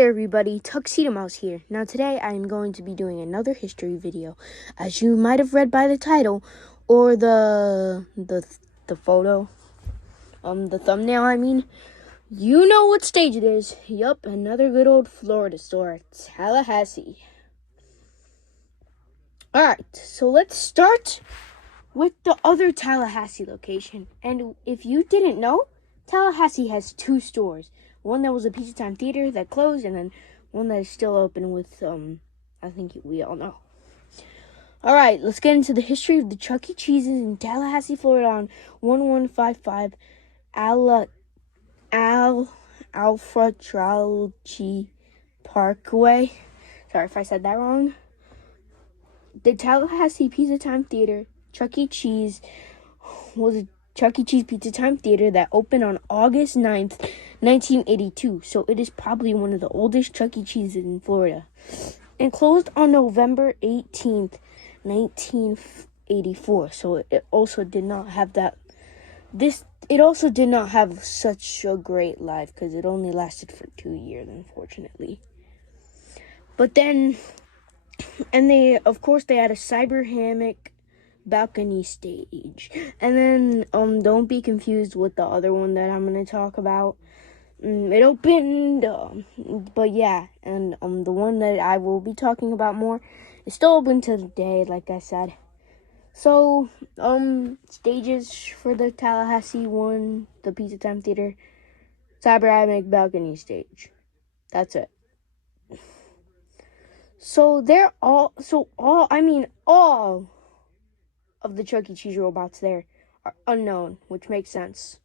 Hi everybody, Tuxedo Mouse here. Now today I am going to be doing another history video. As you might have read by the title or the photo, the thumbnail I mean, you know what stage it is. Yup, another good old Florida store, Tallahassee. Alright, so let's start with the other Tallahassee location. And if you didn't know, Tallahassee has two stores. One that was a Pizza Time Theater that closed, and then one that is still open with, I think we all know. Alright, let's get into the history of the Chuck E. Cheese's in Tallahassee, Florida on 1155 Alpha Trilogy Parkway. Sorry if I said that wrong. The Tallahassee Pizza Time Theater, Chuck E. Cheese, was a Chuck E. Cheese Pizza Time Theater that opened on August 9th, 1982. So it is probably one of the oldest Chuck E. Cheeses in Florida. And closed on November 18th, 1984. So it also did not have it also did not have such a great life because it only lasted for 2 years, unfortunately. But then, and they had a cyber hammock balcony stage. And then don't be confused with the other one that I'm going to talk about. It opened, but yeah, and the one that I will be talking about more is still open to today, like I said. So, stages for the Tallahassee one, the Pizza Time Theater, cyber hammock balcony stage. That's it. So all of the Chuck E. Cheese robots there are unknown, which makes sense.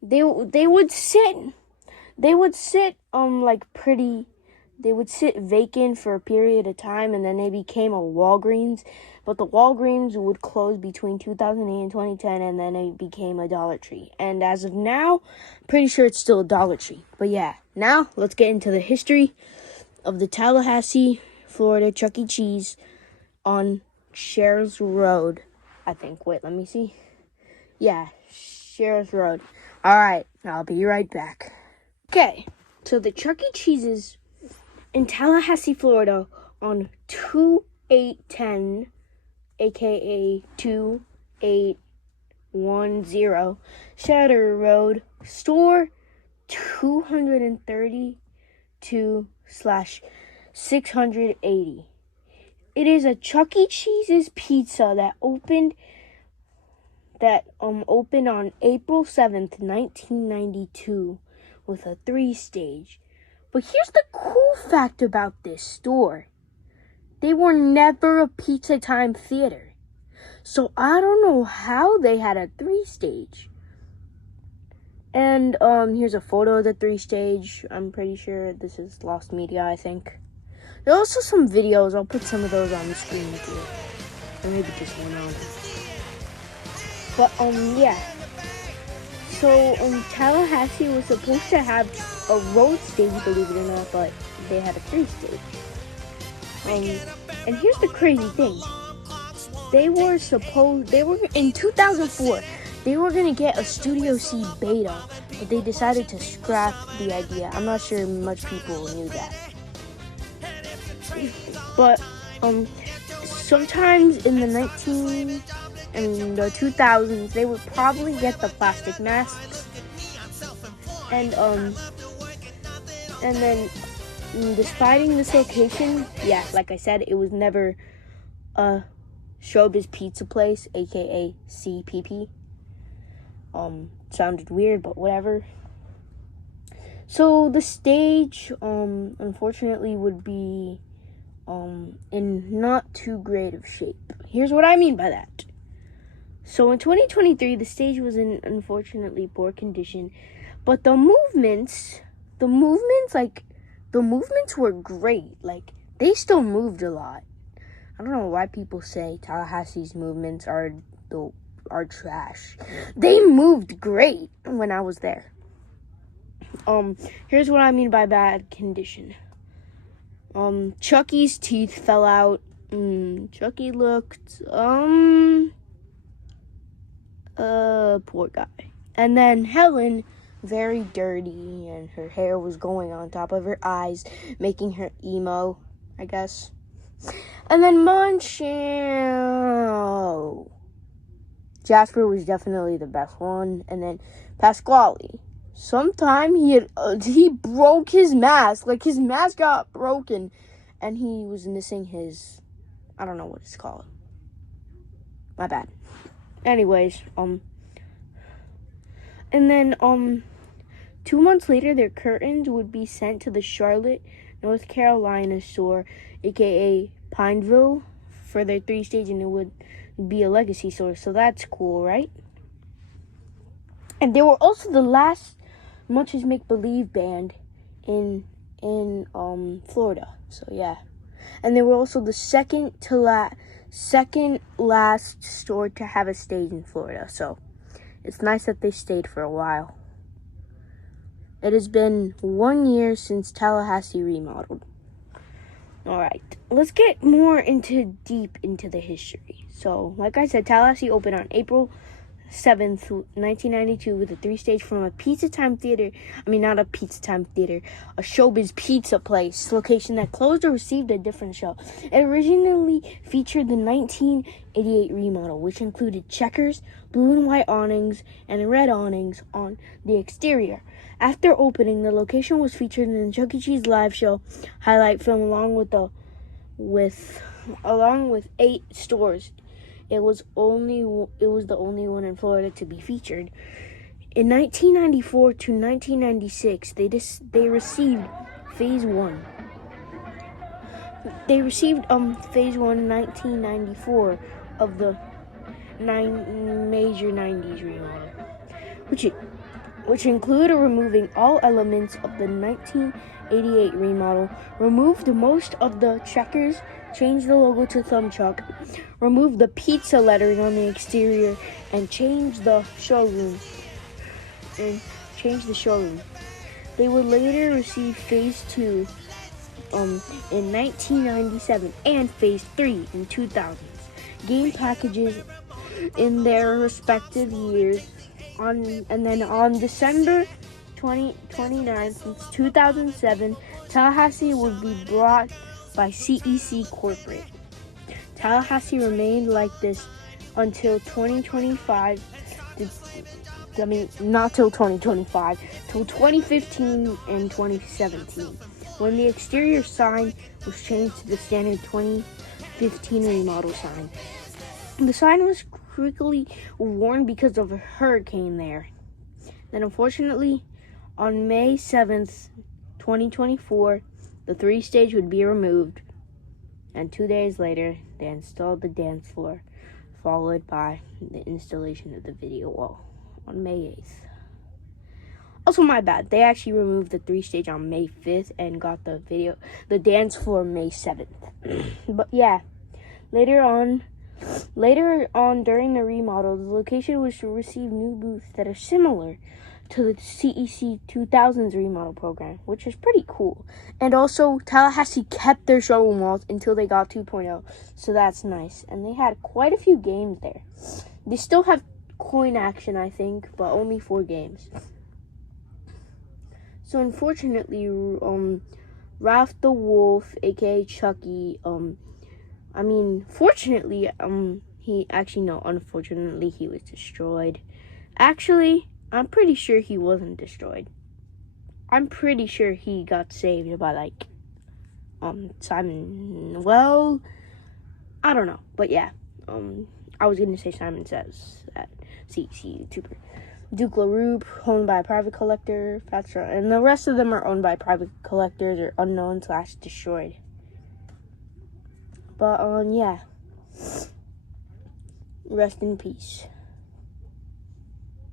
They would sit vacant for a period of time, and then they became a Walgreens. But the Walgreens would close between 2008 and 2010, and then it became a Dollar Tree. And as of now, pretty sure it's still a Dollar Tree. But yeah, now let's get into the history of the Tallahassee, Florida Chuck E. Cheese on Shares Road, I think. Wait, let me see. Yeah, Shares Road. Alright, I'll be right back. Okay, so the Chuck E. Cheese's in Tallahassee, Florida on 2810, aka 2810 Shatter Road, store 232/680. It is a Chuck E. Cheese's pizza that opened on April 7th, 1992 with a 3-stage. But here's the cool fact about this store. They were never a Pizza Time Theater. So I don't know how they had a 3-stage. And here's a photo of the 3-stage. I'm pretty sure this is lost media, I think. There are also some videos. I'll put some of those on the screen with you. Or maybe just one on. But yeah. So Tallahassee was supposed to have a road stage, believe it or not, but they had a 3-stage. And here's the crazy thing. They were in 2004, they were gonna get a Studio C beta, but they decided to scrap the idea. I'm not sure much people knew that. But sometimes in the 2000s, they would probably get the plastic masks, and then despite this location, yeah, like I said, it was never a Showbiz Pizza Place, aka CPP. Sounded weird, but whatever. So the stage, unfortunately, would be in not too great of shape. Here's what I mean by that. So in 2023, the stage was in unfortunately poor condition, but the movements were great. Like, they still moved a lot. I don't know why people say Tallahassee's movements are trash. They moved great when I was there. Here's what I mean by bad condition. Chucky's teeth fell out. Chucky looked, poor guy. And then Helen very dirty, and her hair was going on top of her eyes, making her emo, I guess. And then Moncho. Jasper was definitely the best one. And then Pasquale. Sometime he broke his mask. Like, his mask got broken, and he was missing his, I don't know what it's called. My bad. Anyways, and then 2 months later, their curtains would be sent to the Charlotte, North Carolina store, aka Pineville, for their 3-stage, and it would be a legacy store. So that's cool, right? And they were also the last Munch's Make Believe band in Florida. So yeah. And they were also the second last store to have a stage in Florida. So it's nice that they stayed for a while. It has been 1 year since Tallahassee remodeled. Alright, let's get more deep into the history. So, like I said, Tallahassee opened on April 7th, 1992 with a 3-stage from a Pizza Time Theater. Not a Pizza Time Theater, a Showbiz Pizza place location that closed or received a different show. It originally featured the 1988 remodel, which included checkers, blue and white awnings, and red awnings on the exterior. After opening, the location was featured in the Chuck E. Cheese live show highlight film along with 8 stores. It was the only one in Florida to be featured. In 1994 to 1996, they received Phase 1. They received Phase 1 1994 of the major 90s remodel, which included removing all elements of the 1988 remodel, removed most of the checkers, changed the logo to Thumb Chuck, removed the pizza lettering on the exterior, and changed the showroom. They would later receive Phase 2 in 1997 and Phase 3 in 2000s. Game packages in their respective years. And then on December 29th, 2007, Tallahassee would be bought by CEC Corporate. Tallahassee remained like this until 2025. Not till 2025, till 2015 and 2017, when the exterior sign was changed to the standard 2015 remodel sign. The sign was quickly worn because of a hurricane there. Then, unfortunately, on May 7th, 2024, the 3-stage would be removed, and 2 days later, they installed the dance floor, followed by the installation of the video wall on May 8th. Also, my bad, they actually removed the 3-stage on May 5th and got the dance floor May 7th. But yeah, later on during the remodel, the location was to receive new booths that are similar to the CEC 2000s remodel program, which is pretty cool. And also, Tallahassee kept their showroom walls until they got 2.0, so that's nice. And they had quite a few games there. They still have coin action, I think, but only 4 games. So unfortunately, Ralph the Wolf, aka Chucky, fortunately, unfortunately, he was destroyed. Actually, I'm pretty sure he wasn't destroyed. I'm pretty sure he got saved by, Simon. Well, I don't know. But yeah, I was going to say Simon Says, that CC YouTuber. Duke LaRue, owned by a private collector. That's right. And the rest of them are owned by private collectors or unknown/destroyed. But, yeah. Rest in peace,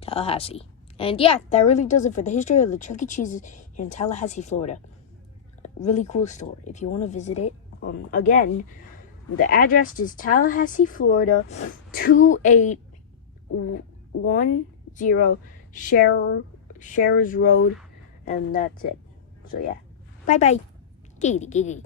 Tallahassee. And yeah, that really does it for the history of the Chuck E. Cheese's here in Tallahassee, Florida. Really cool store if you want to visit it. Again, the address is Tallahassee, Florida, 2810 Sherrers Road, and that's it. So yeah, bye bye. Giggity giggity.